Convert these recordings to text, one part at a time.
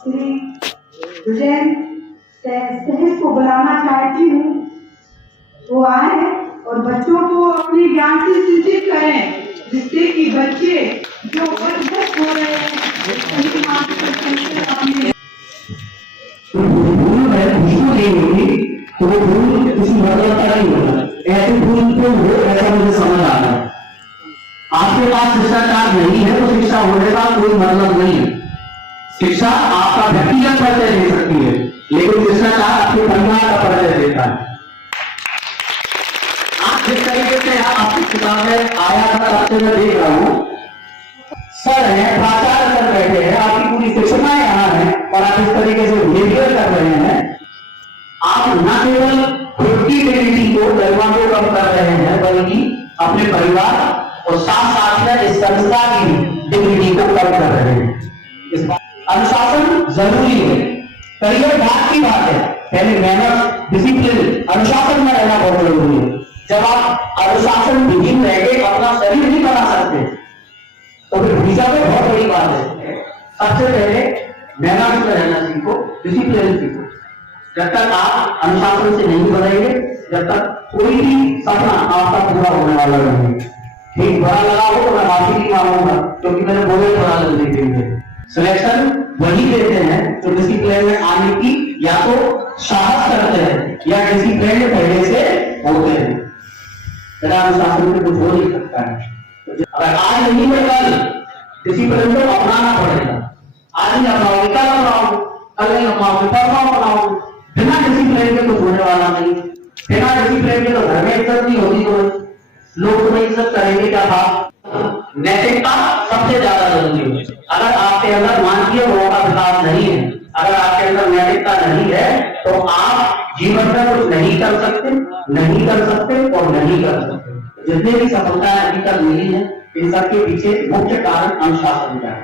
श्री विजय सहज को बुलाना चाहती हूँ, वो आए और बच्चों को अपने ज्ञान से सिंचित करें, जिससे कि बच्चे जो वर्गस्त हो रहे हैं खुशबू देंगे तो वो फूल किसी मतलब का नहीं होगा। ऐसे फूल तो हो, ऐसा मुझे समझ आ रहा है। आपके पास शिष्टाचार नहीं है तो शिक्षा होने का कोई मतलब नहीं है। शिक्षा आपका व्यक्तिगत परिचय दे सकती है, लेकिन शिष्टाचार आपके परिवार का परिचय देता है। आप जिस तरीके से आपकी किताब में आया था, रास्ते में देख रहा हूं, सर है, प्राचार्य कर बैठे हैं, आपकी पूरी शिक्षाएं यहाँ है और आप इस तरीके से बिहेवियर कर रहे हैं। आप न केवल खुद की डिग्निटी को गरिमा को कम कर रहे हैं, बल्कि अपने परिवार और साथ साथ में इस संस्था की डिग्निटी को कम कर रहे हैं। अनुशासन जरूरी है, करियर बात की बात है, पहले मेहनत, डिसिप्लिन, अनुशासन में रहना बहुत जरूरी है। जब आप अनुशासन विहीन रह के अपना शरीर नहीं बना सकते तो फिर वीजा तो बहुत बड़ी बात है। सबसे पहले मेहनत में रहना सीखो, डिसिप्लिन सीखो। जब तक आप अनुशासन से नहीं बढ़ेंगे, जब तक कोई भी सपना आपका पूरा होने वाला नहीं। ठीक बुरा लगा हो तो मैं माफी नहीं मांगूंगा, क्योंकि मैंने बोले थोड़ा जल्दी देंगे। सिलेक्शन वही देते हैं जो डिसिप्लिन में आने की या तो साहस करते हैं या डिसिप्लिन में पहले से होते हैं। बिना अनुशासन से कुछ हो नहीं सकता है। अगर आज नहीं है कल डिसिप्लिन को अपनाना पड़ेगा। आज नहीं अपनाओगे कल अपनाओ, कल नहीं अपनाओगे परसों अपनाओ। बिना डिसिप्लिन के कुछ होने वाला नहीं। बिना डिसिप्लिन के तो घर में इज्जत नहीं होगी, तो लोग तुम्हें इज्जत करेंगे क्या? बात नैतिकता सबसे ज्यादा जरूरी है। अगर आपके अंदर मानवीय गुणों का विकास नहीं है, अगर आपके अंदर नैतिकता नहीं है, तो आप जीवन में कुछ नहीं कर सकते और नहीं कर सकते। जितने भी सफलताएं अभी तक मिली है, इन सब के पीछे मुख्य कारण अनुशासन का है।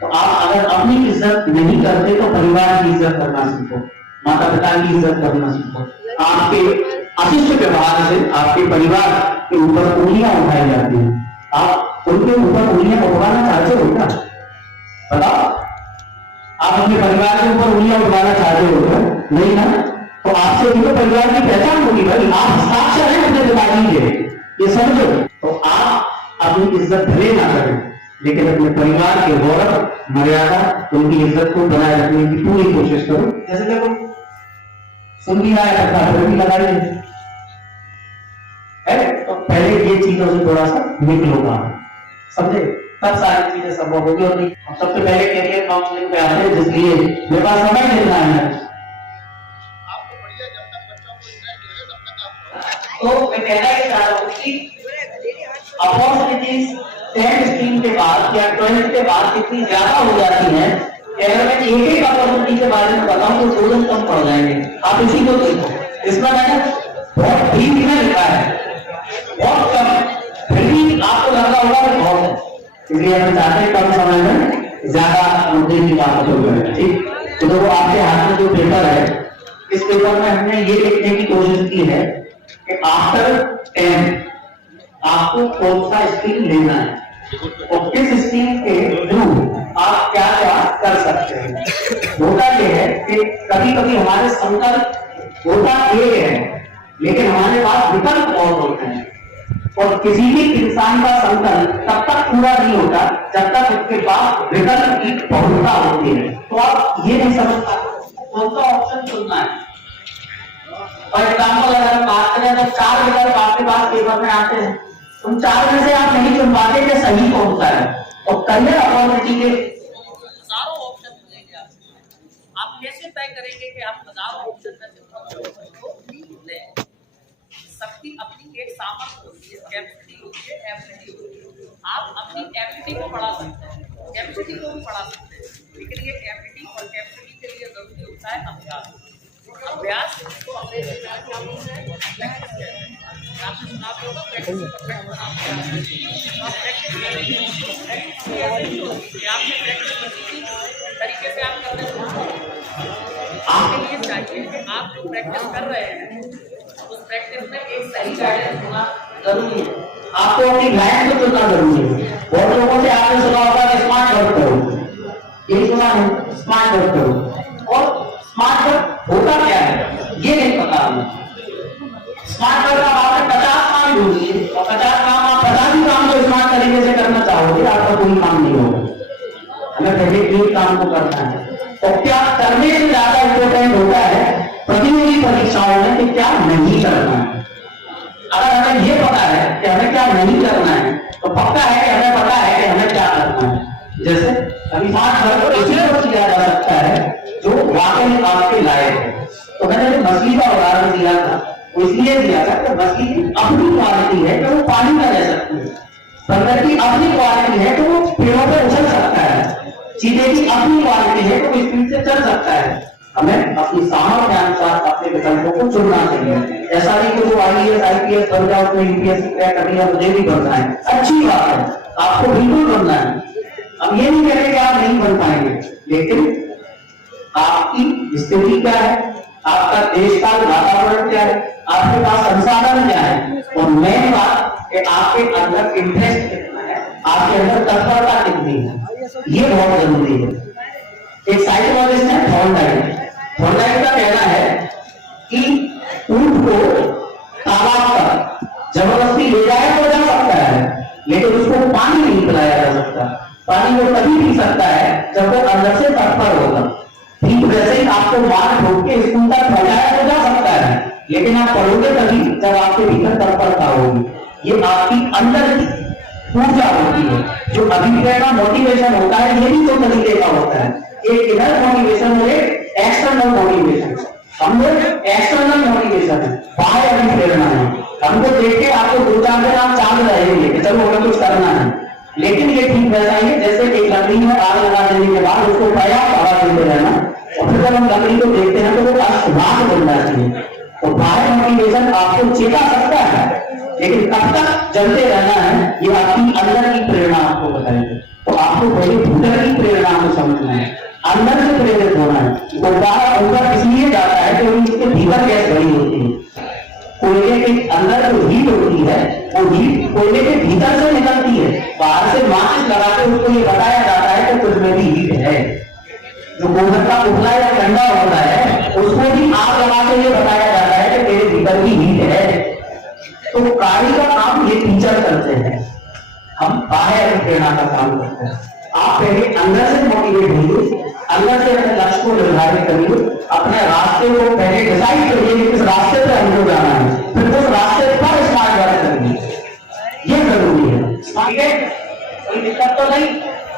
तो आप अगर अपनी इज्जत नहीं करते तो परिवार की इज्जत करना सीखो, माता पिता की इज्जत करना सीखो। आपके अशिष्ट व्यवहार से आपके परिवार के ऊपर उंगलियां उठाई जाती हैं। आप उनके ऊपर उंगलियां उठाना चाहते हो क्या? बताओ, आप अपने परिवार के ऊपर उंगलियां उठाना चाहते हो क्या? नहीं ना? तो आपसे भी तो परिवार की पहचान होगी भाई। आप हस्ताक्षर हैं अपने पिताजी के, ये समझो। तो आप अपनी इज्जत भले ना करें, लेकिन अपने परिवार के गौरव, मर्यादा, उनकी इज्जत को बनाए रखने की पूरी कोशिश करो। जैसे देखो, सुन लिया है भी लगाइए है, तो पहले ये चीजों से थोड़ा सा निकलोगा, समझे? तब सारी चीजें संभव होगी। और नहीं, हम सबसे पहले कैरियर काउंसलिंग पे आते हैं, जिसलिए मेरे पास समय देना है। तो मैं कहना ही चाह रहा हूँ कि अपॉर्चुनिटीज 10th स्ट्रीम के बाद या 12th के बाद इतनी ज्यादा हो जाती है कि अगर मैं एक अपॉर्चुनिटी के बारे में बताऊं तो 2 दिन कम पड़ जाएंगे। आप इसी को देखो, इसमें मैंने बहुत डीप में लिखा है, बहुत कम, फिर भी आपको लगा होगा कि बहुत है। इसलिए हम चाहते हैं कम समय में ज्यादा मुद्दे की बात हो जाए। ठीक, तो देखो आपके हाथ में जो पेपर है, इस पेपर में हमने ये लिखने की कोशिश की है कि आफ्टर 10 आपको कौन सा स्ट्रीम लेना है और किस स्ट्रीम के थ्रू आप क्या क्या कर सकते हैं। होता यह है कि कभी कभी हमारे संकल्प होता एक है, लेकिन हमारे पास विकल्प बहुत होते हैं। और किसी भी इंसान का संकल्प तब तक पूरा नहीं होता जब तक उसके पास विकल्प की बहुलता होती है। तो आप ये नहीं समझ पाते कौन सा ऑप्शन चुनना है। फॉर एग्जाम्पल अगर हम बात करें तो 4 विकल्प आपके पास पेपर में आते हैं, उन 4 में से आप नहीं चुन पाते कि सही कौन सा है। और करियर अपॉर्चुनिटी के हजारों ऑप्शन मिलेंगे आप कैसे तय करेंगे कि आप हजारों ऑप्शन में से सबकी अपनी एक सामर्थ्य होती है, कैपेसिटी होती है, एबिलिटी होती है। आप अपनी एबिलिटी को बढ़ा सकते हैं, कैपेसिटी को भी बढ़ा सकते हैं, लेकिन ये एबिलिटी और कैपेसिटी के लिए जरूरी होता है अभ्यास। अभ्यास को अपने आपने सुना होगा प्रैक्टिस तरीके से आप करते हैं। आपके लिए चाहिए कि आप जो प्रैक्टिस कर रहे हैं उस प्रैक्टिस में एक सही गाइडेंस होना जरूरी है। आपको अपनी लाइन को चुनना जरूरी है। बहुत लोगों से आपने सुना होगा कि स्मार्ट वर्क करो, ये सुना है स्मार्ट वर्क करो, और स्मार्ट वर्क होता क्या है ये नहीं पता हमें। स्मार्ट वर्क का आपने 50 काम ढूंढिए और 50 काम आप 50 ही काम को स्मार्ट तरीके से करना चाहोगे, आपका कोई काम नहीं होगा। हमें पहले एक काम को करना है, तो क्या करने से ज्यादा इंपॉर्टेंट होता है प्रतियोगी परीक्षाओं में कि क्या नहीं करना है। अगर हमें ये पता है कि हमें क्या नहीं करना है, तो पक्का है कि हमें पता है कि हमें क्या करना है। जैसे अभी स्मार्ट वर्क इसलिए किया जा सकता है जो वाकई आपके लायक है। तो मैंने जो मछली का उदाहरण दिया था वो इसलिए दिया था कि मछली की अपनी क्वालिटी है कि वो पानी में रह सकती है, बंदर की अपनी क्वालिटी है कि वो पेड़ों पर उछल सकता है, चीते की अपनी क्वालिटी है कि वो स्पीड से चल सकता है। हमें अपनी सामर्थ्य के अनुसार अपने विकल्पों को चुनना चाहिए। ऐसा नहीं कि जो IAS IPS बन जाओ उसमें UPSC क्रैक करनी है, मुझे भी बनना है, अच्छी बात है, आपको बिल्कुल बनना है। अब ये नहीं कहते कि आप नहीं बन पाएंगे, लेकिन आपकी स्थिति क्या है, आपका देश का वातावरण क्या है, आपके पास संसाधन क्या है, और मेन बात कि आपके अंदर इंटरेस्ट कितना है, आपके अंदर तत्परता कितनी है, ये बहुत जरूरी है। एक साइकोलॉजिस्ट है थॉर्नडाइक का कहना है कि ऊंट को तालाब पर जबरदस्ती ले जाया तो जा सकता है, लेकिन उसको पानी नहीं पिलाया जा सकता। पानी वो तभी पी सकता है जब वो अंदर से तत्पर होगा। ठीक वैसे ही आपको मार ठोक के स्कूल तक पहुंचाया तो जा सकता है, लेकिन आप पढ़ोगे तभी जब आपके भीतर तत्परता होगी। ये आपकी अंदर की ऊर्जा होती है। जो अभिप्रेरणा मोटिवेशन होता है ये भी दो तरीके का होता है, एक इनर मोटिवेशन और एक एक्सटर्नल मोटिवेशन। हम लोग एक्सटर्नल मोटिवेशन है, बाहर अभिप्रेरणा है, हमको देख के आपको 2-4 दिन आप चांद रहेंगे कि चलो हमें कुछ करना है, लेकिन ये ठीक वैसा ही है जैसे एक लकड़ी में आग लगा देने के बाद उसको पर्याप्त हवा देते रहना, और फिर जब हम लकड़ी को देखते हैं तो वो अष्टभाग बन जाती है। तो बाहर मोटिवेशन आपको चेता सकता है, लेकिन कब तक जलते रहना है ये आपकी अंदर की प्रेरणा आपको बताएगी। तो आपको पहले भीतर की प्रेरणा को समझना है, अंदर से प्रेरित होना है। गुब्बारा ऊपर इसलिए जाता है क्योंकि इसके भीतर गैस भरी होती है। कोयले के अंदर जो हीट होती है वो हीट कोयले के भीतर से निकलती है, बाहर से माचिस लगा के उसको ये बताया जाता है कि उसमें भी हीट है। जो गोबर का उबला या ठंडा होता है उसको भी आग लगा के ये बताया जाता है कि तेरे भीतर भी हीट है। तो कार्य का काम ये टीचर करते हैं, हम बाहर प्रेरणा का काम करते हैं। आप पहले अंदर से मोटिवेट होइए, अंदर से अपने लक्ष्य को निर्धारित करिए, अपने रास्ते को पहले डिसाइड करिए कि किस रास्ते पर हमको जाना है, फिर उस रास्ते पर स्मार्ट वर्क करिए, ये जरूरी है। ठीक है, कोई दिक्कत तो नहीं?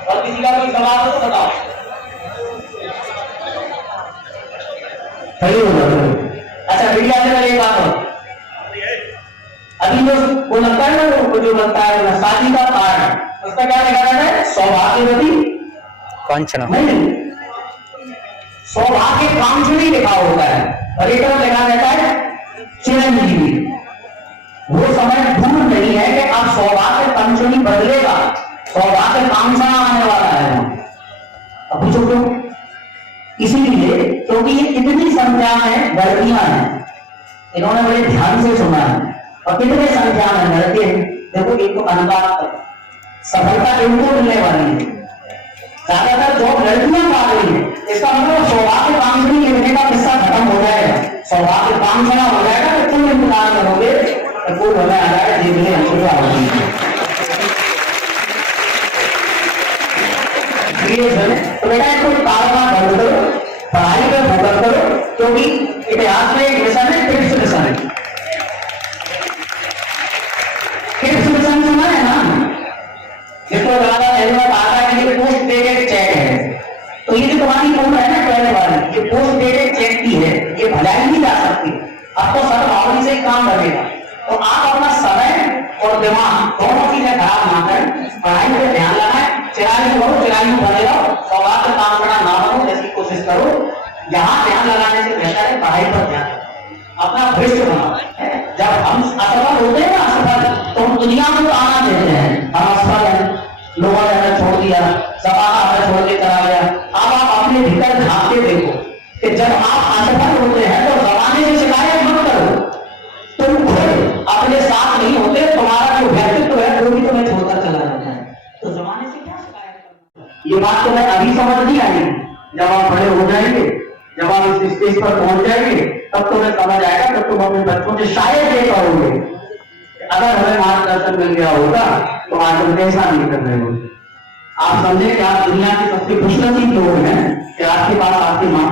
और किसी का कोई सवाल हो तो बताओ। सही होगा। अच्छा मीडिया से एक बात हो, अभी जो वो लगता है ना, वो जो लगता है शादी का कार्ड, उसका क्या लिखा रहता है? सौभाग्यवती कांचना, नहीं सौभाग्य कांचनी लिखा होता है, और एक तरफ लिखा रहता है चिरंजीवी। वो समय दूर नहीं है कि अब सौभाग्य कांचनी बदलेगा, सौभाग्य कांचना आने वाला है। अब पूछो क्यों? इसीलिए क्योंकि ये कितनी संख्या में लड़कियां हैं, इन्होंने बड़े ध्यान से सुना है, और कितने संख्या में लड़के हैं। देखो एक तो अनुपात सफलता इनको मिलने वाली है, ज्यादातर जॉब लड़कियां पा रही है, इसका मतलब सौभाग्य कांचनी लिखने का किस्सा खत्म हो जाएगा, सौभाग्य कांचना हो जाएगा। तो तुम इंतजार करोगे तो कोई हमें आ रहा है जीवने अंकुरा होगी। तो बेटा इसको कारोबार बंद करो, पढ़ाई पर फोकस करो, क्योंकि इतिहास में एक मिशन है, क्रिप्स मिशन है। क्रिप्स मिशन सुना है ना, जिसको ज्यादा जरूरत आता है कि पोस्ट डेटेड चेक है। तो ये जो तुम्हारी उम्र है ना 12 वाली, ये पोस्ट डेटेड चेक की है, ये भलाई नहीं जा सकती। अब तो सर्वभावनी से काम करेगा। तो आप अपना समय और दिमाग दोनों चीजें खराब ना करें, पढ़ाई पे ध्यान लगाएं, चिरायु करो, चिरायु बने रहो, सौभाग्य काम करना ना बनो, जैसी कोशिश करो। यहाँ ध्यान लगाने से बेहतर है पढ़ाई पर ध्यान, अपना भविष्य बनाओ। जब हम असफल होते हैं ना, असफल, तो हम दुनिया को आना चाहते हैं, हम असफल हैं, लोगों ने हमें छोड़ दिया, समाज हमें छोड़ के चला गया। अब आप अपने भीतर झांक के देखो कि जब आप असफल होते हैं तो जमाने से शिकायत मत करो, तुम खुद अपने साथ नहीं होते, तुम्हारा जो व्यक्तित्व है वो भी तुम्हें छोड़कर चला जाता है। तो जमाने से क्या शिकायत करना? ये बात तो मैं अभी समझ नहीं आई, जब आप बड़े हो जाएंगे, जब आप इस स्टेज पर पहुंच जाएंगे, तब तो मैं समझ आएगा, तब तुम अपने बच्चों से शायद ये कहोगे अगर हमें मार्गदर्शन मिल गया होगा तो आज हम ऐसा नहीं कर रहे होते। आप समझे कि आप दुनिया के सबसे खुशनसीब लोग हैं कि आपके पास आपकी माँ,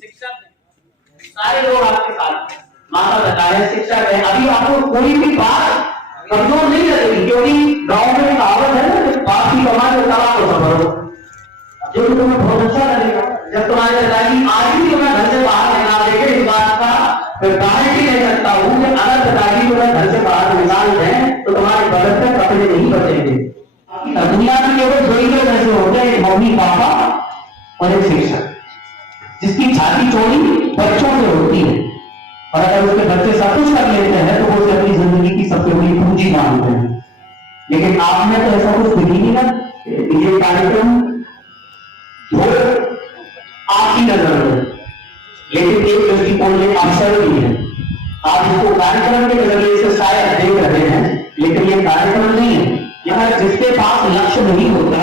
शिक्षक सारे लोग आपके साथ हैं। माता पिता है, शिक्षक है। अभी आपको कोई भी बात कमजोर नहीं लगेगी, क्योंकि गांव में कहावत है ना कि बाप की कमाई को तलाक को सफर हो, जो कि तुम्हें बहुत अच्छा लगेगा। जब तुम्हारे पिताजी आज भी तुम्हें घर से बाहर निकाल देंगे, इस बात का मैं गारंटी ले सकता हूँ कि अगर पिताजी तुम्हें घर से बाहर निकाल दें तो तुम्हारे बदन पे कपड़े नहीं बचेंगे। दुनिया में केवल दो ही लोग ऐसे होते हैं, एक मम्मी पापा और एक शिक्षक, जिसकी छाती चौड़ी बच्चों से होती है, और अगर उसके बच्चे सब कुछ कर लेते हैं तो वो उसे अपनी जिंदगी की सबसे बड़ी पूंजी मानते हैं। लेकिन आपने तो ऐसा कुछ दिख ही ना, ये कार्यक्रम वो आपकी नजर में, लेकिन एक दृष्टिकोण में अवसर भी है। आप इसको कार्यक्रम के नजरिए से शायद देख रहे हैं, लेकिन ये कार्यक्रम नहीं है। यह जिसके पास लक्ष्य नहीं होता